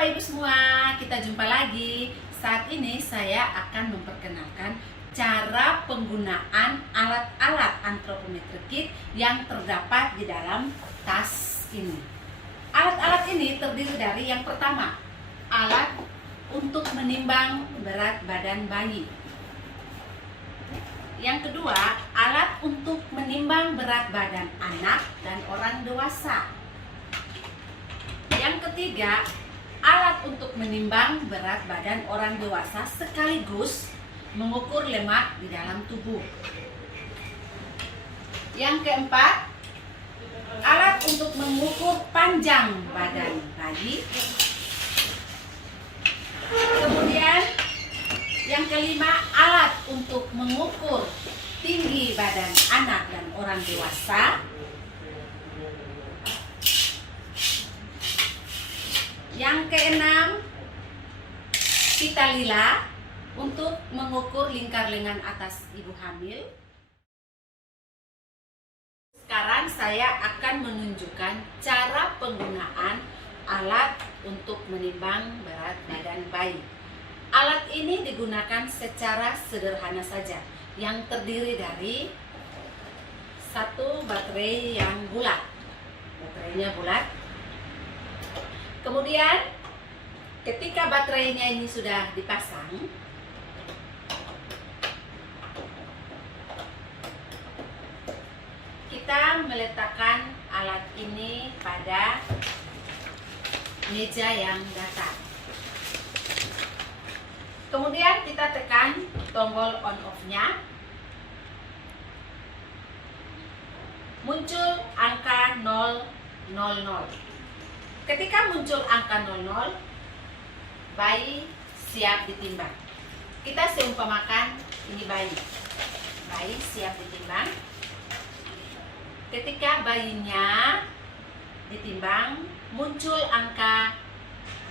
Bapak Ibu semua, kita jumpa lagi. Saat ini saya akan memperkenalkan cara penggunaan alat-alat antropometer kit yang terdapat di dalam tas ini. Alat-alat ini terdiri dari yang pertama, alat untuk menimbang berat badan bayi. Yang kedua, alat untuk menimbang berat badan anak dan orang dewasa. Yang ketiga, alat untuk menimbang berat badan orang dewasa sekaligus mengukur lemak di dalam tubuh. Yang keempat, alat untuk mengukur panjang badan bayi. Kemudian yang kelima, alat untuk mengukur tinggi badan anak dan orang dewasa. Yang keenam, pita lila untuk mengukur lingkar lengan atas ibu hamil. Sekarang saya akan menunjukkan cara penggunaan alat untuk menimbang berat badan bayi. Alat ini digunakan secara sederhana saja, yang terdiri dari satu baterai yang bulat. Baterainya bulat. Kemudian ketika baterainya ini sudah dipasang, kita meletakkan alat ini pada meja yang datar. Kemudian kita tekan tombol on off-nya. Muncul angka 000. Ketika muncul angka 00, bayi siap ditimbang. Kita seumpamakan ini bayi. Bayi siap ditimbang. Ketika bayinya ditimbang, muncul angka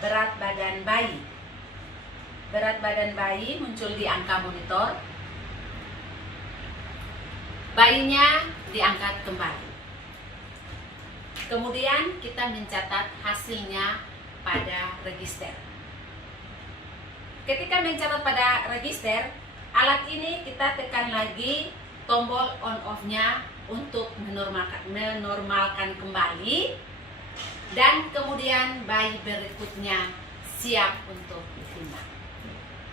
berat badan bayi. Berat badan bayi muncul di angka monitor. Bayinya diangkat kembali. Kemudian kita mencatat hasilnya pada register. Ketika mencatat pada register, alat ini kita tekan lagi tombol on off-nya untuk menormalkan kembali, dan kemudian bayi berikutnya siap untuk ditimbang.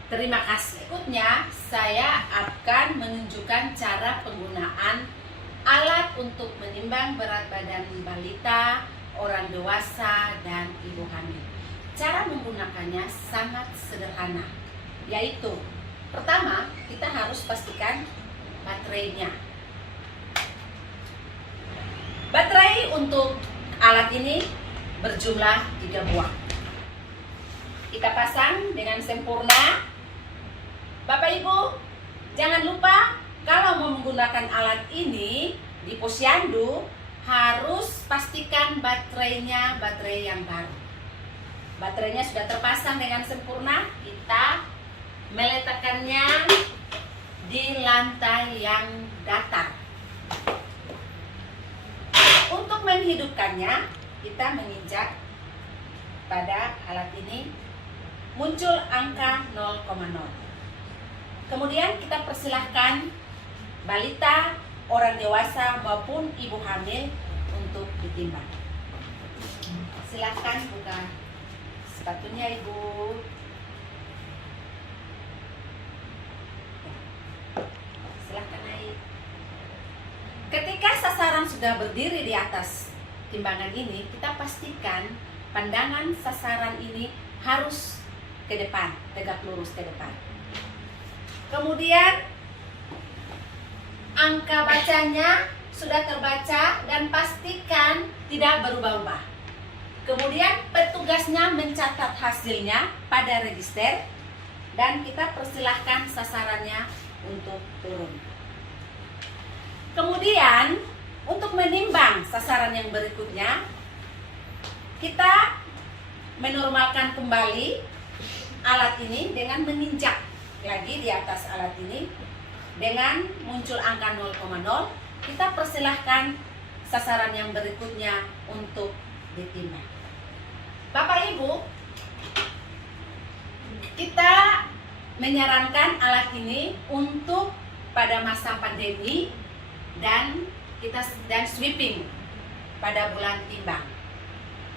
Terima kasih. Berikutnya saya akan menunjukkan cara penggunaan alat untuk menimbang berat badan balita, orang dewasa, dan ibu hamil. Cara menggunakannya sangat sederhana, yaitu pertama, kita harus pastikan baterainya. Baterai untuk alat ini berjumlah 3 buah. Kita pasang dengan sempurna. Bapak Ibu, jangan lupa kalau mau menggunakan alat ini di posyandu, harus pastikan baterainya baterai yang baru. Baterainya sudah terpasang dengan sempurna, kita meletakkannya di lantai yang datar. Untuk menghidupkannya, kita menginjak pada alat ini, muncul angka 0,0. Kemudian kita persilahkan balita, orang dewasa maupun ibu hamil untuk ditimbang. Silahkan buka sepatunya ibu. Silahkan naik. Ketika sasaran sudah berdiri di atas timbangan ini, kita pastikan pandangan sasaran ini harus ke depan, tegak lurus ke depan. Kemudian angka bacanya sudah terbaca dan pastikan tidak berubah-ubah. Kemudian petugasnya mencatat hasilnya pada register dan kita persilahkan sasarannya untuk turun. Kemudian untuk menimbang sasaran yang berikutnya, kita menormalkan kembali alat ini dengan menginjak lagi di atas alat ini. Dengan muncul angka 0,0, kita persilahkan sasaran yang berikutnya untuk ditimbang. Bapak Ibu, Kita menyarankan alat ini untuk pada masa pandemi dan sweeping pada bulan timbang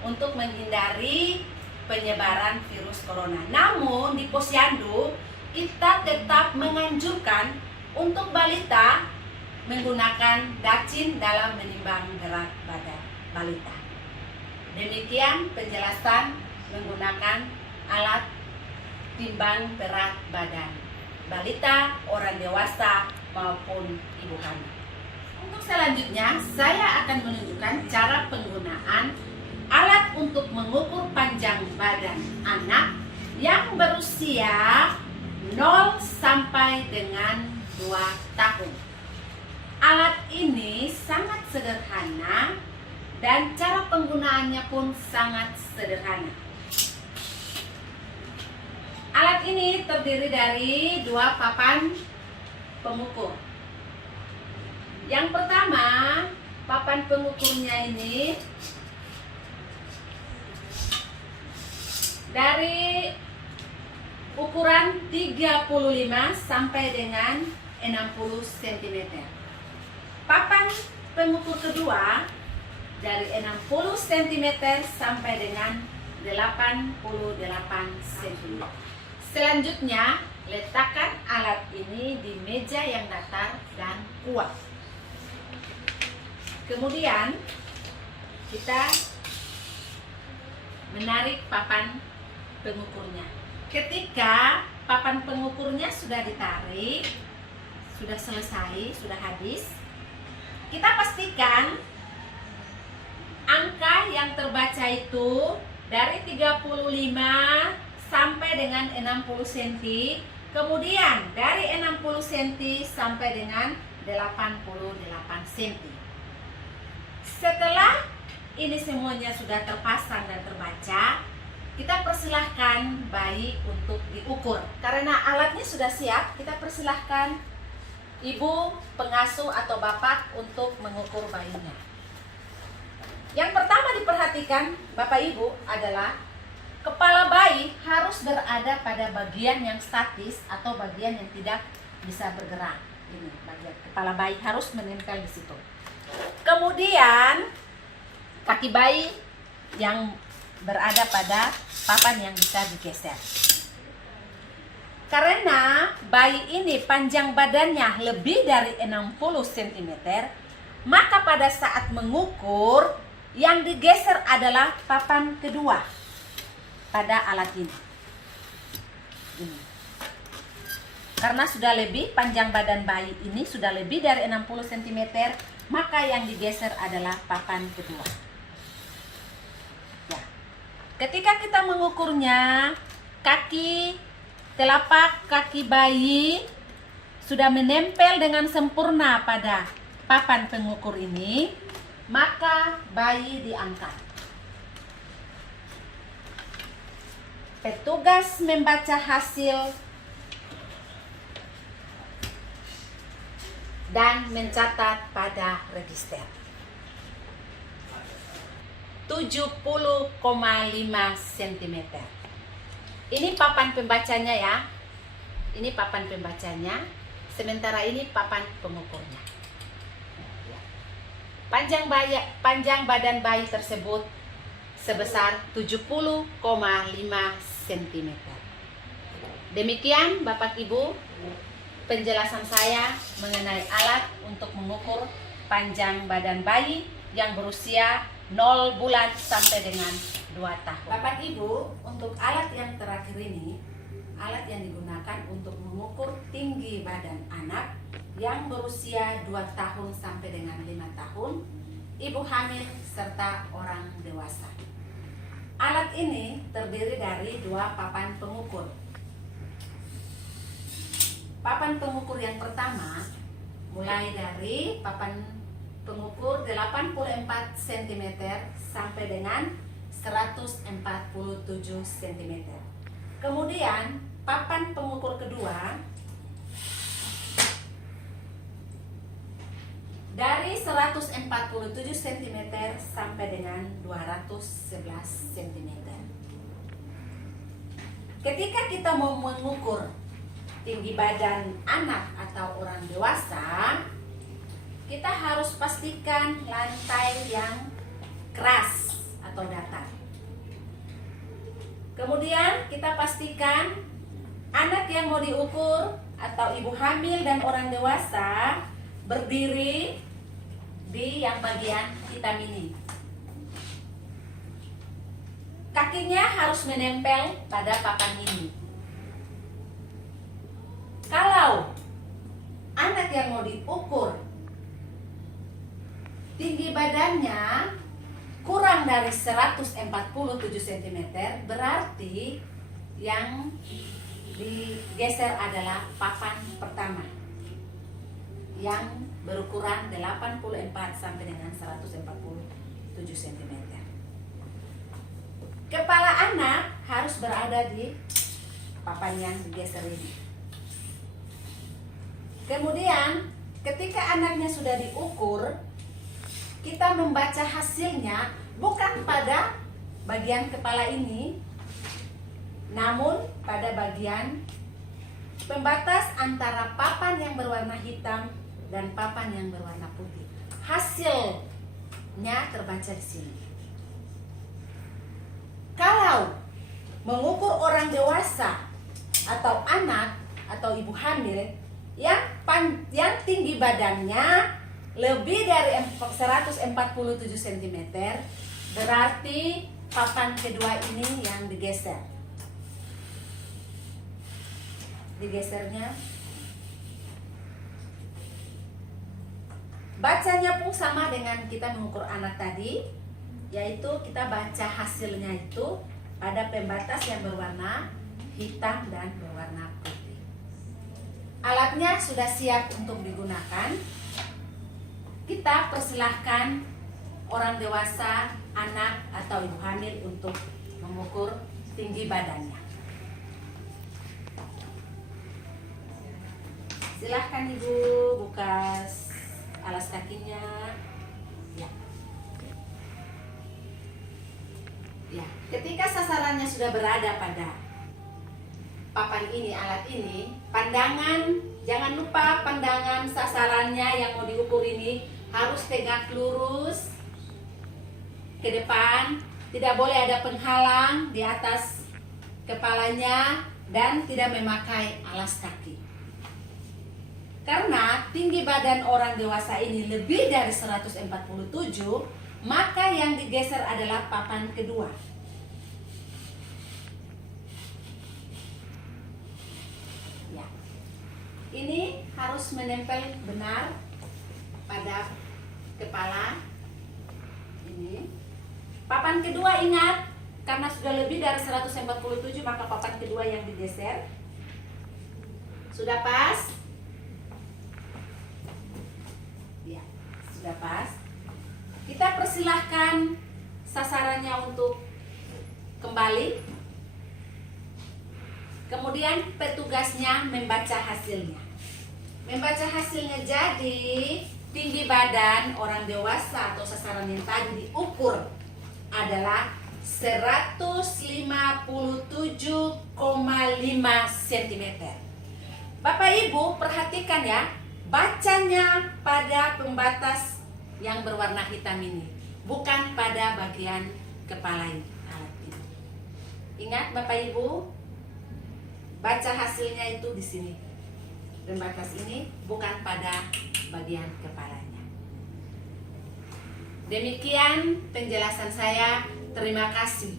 untuk menghindari penyebaran virus corona. Namun di posyandu kita tetap menganjurkan untuk balita menggunakan dacin dalam menimbang berat badan balita. Demikian penjelasan menggunakan alat timbang berat badan balita, orang dewasa maupun ibu hamil. Untuk selanjutnya, saya akan menunjukkan cara penggunaan alat untuk mengukur panjang badan anak yang berusia 0 sampai dengan 2 tahun. Alat ini sangat sederhana dan cara penggunaannya pun sangat sederhana. Alat ini terdiri dari 2 papan pengukur. Yang pertama, papan pengukurnya ini dari ukuran 35 sampai dengan 60 cm. Papan pengukur kedua dari 60 cm sampai dengan 88 cm. Selanjutnya, letakkan alat ini di meja yang datar dan kuat. Kemudian, kita menarik papan pengukurnya. Ketika papan pengukurnya sudah ditarik, sudah selesai, sudah habis, kita pastikan angka yang terbaca itu dari 35 sampai dengan 60 cm, kemudian dari 60 cm sampai dengan 88 cm. Setelah ini semuanya sudah terpasang dan terbaca, kita persilahkan bayi untuk diukur. Karena alatnya sudah siap, kita persilahkan ibu, pengasuh atau bapak untuk mengukur bayinya. Yang pertama diperhatikan Bapak Ibu adalah kepala bayi harus berada pada bagian yang statis atau bagian yang tidak bisa bergerak. Ini bagian kepala bayi harus menempel di situ. Kemudian kaki bayi yang berada pada papan yang bisa digeser. Karena bayi ini panjang badannya lebih dari 60 cm, maka pada saat mengukur yang digeser adalah papan kedua pada alat ini. Karena sudah lebih, panjang badan bayi ini sudah lebih dari 60 cm, maka yang digeser adalah papan kedua. Ya. Ketika kita mengukurnya, telapak kaki bayi sudah menempel dengan sempurna pada papan pengukur ini, maka bayi diangkat. Petugas membaca hasil dan mencatat pada register. 70,5 cm. Ini papan pembacanya ya. Ini papan pembacanya. Sementara ini papan pengukurnya. Panjang badan bayi tersebut sebesar 70,5 cm. Demikian Bapak Ibu penjelasan saya mengenai alat untuk mengukur panjang badan bayi yang berusia 0 bulan sampai dengan 2 tahun. Bapak Ibu, untuk alat yang terakhir ini, alat yang digunakan untuk mengukur tinggi badan anak yang berusia 2 tahun sampai dengan 5 tahun, ibu hamil serta orang dewasa. Alat ini terdiri dari 2 papan pengukur. Papan pengukur yang pertama mulai dari papan pengukur 84 cm sampai dengan 147 cm. Kemudian papan pengukur kedua dari 147 cm sampai dengan 211 cm. ketika kita mau mengukur tinggi badan anak atau orang dewasa, kita harus pastikan lantai yang keras atau datar. Kemudian kita pastikan anak yang mau diukur atau ibu hamil dan orang dewasa berdiri di yang bagian hitam ini. Kakinya harus menempel pada papan ini. Kalau anak yang mau diukur tinggi badannya kurang dari 147 cm, berarti yang digeser adalah papan pertama yang berukuran 84 sampai dengan 147 cm. Kepala anak harus berada di papan yang digeser ini. Kemudian ketika anaknya sudah diukur, kita membaca hasilnya bukan pada bagian kepala ini, namun pada bagian pembatas antara papan yang berwarna hitam dan papan yang berwarna putih. Hasilnya terbaca di sini. Kalau mengukur orang dewasa atau anak atau ibu hamil yang tinggi badannya lebih dari 147 cm, berarti papan kedua ini yang digeser. Digesernya, bacanya pun sama dengan kita mengukur anak tadi, yaitu kita baca hasilnya itu pada pembatas yang berwarna hitam dan berwarna putih. Alatnya sudah siap untuk digunakan. Kita persilahkan orang dewasa, anak atau ibu hamil untuk mengukur tinggi badannya. Silahkan ibu buka alas kakinya. Ya, ketika sasarannya sudah berada pada papan ini, alat ini, jangan lupa pandangan sasarannya yang mau diukur ini harus tegak lurus ke depan, tidak boleh ada penghalang di atas kepalanya dan tidak memakai alas kaki. Karena tinggi badan orang dewasa ini lebih dari 147, maka yang digeser adalah papan kedua. Ya. Ini harus menempel benar pada kepala. Ini. Papan kedua, ingat, karena sudah lebih dari 147, maka papan kedua yang digeser. Sudah pas? Ya, sudah pas. Kita persilahkan sasarannya untuk kembali. Kemudian petugasnya membaca hasilnya. Membaca hasilnya, jadi tinggi badan orang dewasa atau sasaran yang tadi diukur adalah 157,5 cm. Bapak Ibu perhatikan ya, bacanya pada pembatas yang berwarna hitam ini, bukan pada bagian kepala ini, alat ini. Ingat Bapak Ibu, baca hasilnya itu di sini. Pembatas ini bukan pada bagian kepalanya. Demikian penjelasan saya. Terima kasih.